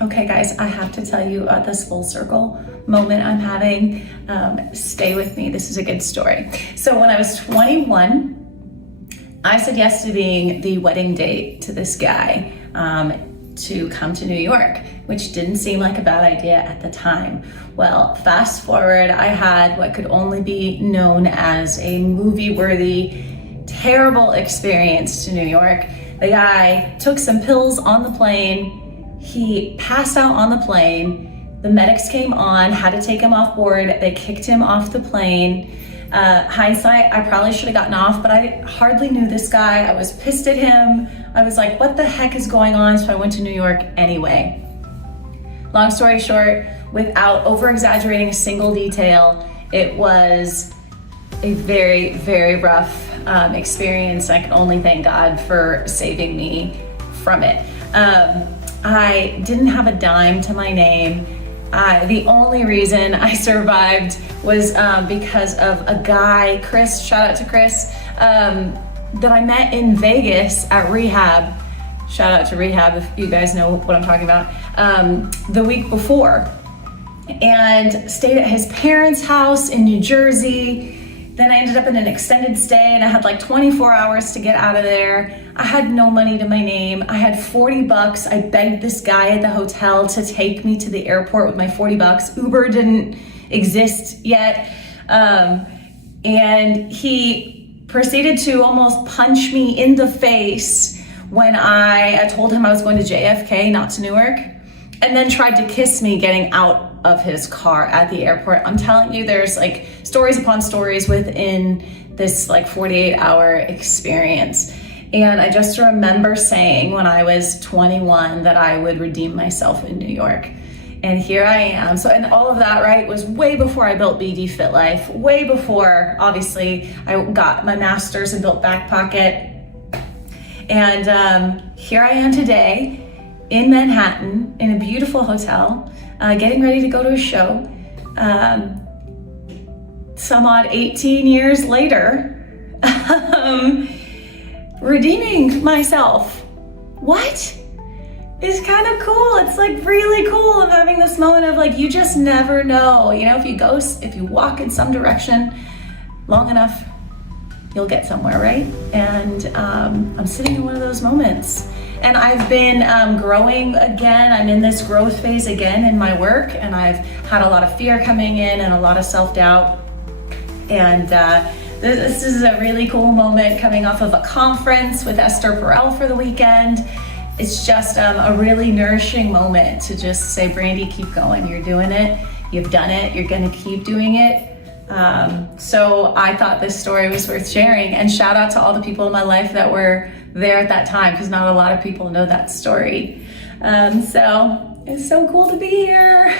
Okay guys, I have to tell you about this full circle moment I'm having. Stay with me, this is a good story. So when I was 21, I said yes to being the wedding date to this guy to come to New York, which didn't seem like a bad idea at the time. Well, fast forward, I had what could only be known as a movie-worthy, terrible experience to New York. The guy took some pills on the plane. He passed out on the plane. The medics came on, had to take him off board. They kicked him off the plane. Hindsight, I probably should have gotten off, but I hardly knew this guy. I was pissed at him. I was like, what the heck is going on? So I went to New York anyway. Long story short, without over-exaggerating a single detail, it was a very, very rough experience. I can only thank God for saving me from it. I didn't have a dime to my name. The only reason I survived was because of a guy, Chris, shout out to Chris, that I met in Vegas at rehab. Shout out to rehab if you guys know what I'm talking about. The week before, and stayed at his parents' house in New Jersey. Then I ended up in an extended stay and I had like 24 hours to get out of there. I had no money to my name. I had 40 bucks. I begged this guy at the hotel to take me to the airport with my 40 bucks. Uber didn't exist yet. And he proceeded to almost punch me in the face when I told him I was going to JFK, not to Newark, and then tried to kiss me getting out of his car at the airport. I'm telling you, there's like stories upon stories within this like 48-hour experience. And I just remember saying when I was 21 that I would redeem myself in New York. And here I am. So, and all of that, right, was way before I built BD Fit Life, way before, obviously, I got my master's and built Back Pocket. And here I am today in Manhattan in a beautiful hotel, getting ready to go to a show. Some odd 18 years later, redeeming myself. What? It's kind of cool. It's like really cool. I'm having this moment of like, you just never know. You know, if you walk in some direction long enough, you'll get somewhere, right? And I'm sitting in one of those moments. And I've been growing again. I'm in this growth phase again in my work, and I've had a lot of fear coming in and a lot of self-doubt. And this is a really cool moment coming off of a conference with Esther Perel for the weekend. It's just a really nourishing moment to just say, Brandi, keep going. You're doing it. You've done it. You're gonna keep doing it. So I thought this story was worth sharing, and shout out to all the people in my life that were there at that time, because not a lot of people know that story. So it's so cool to be here.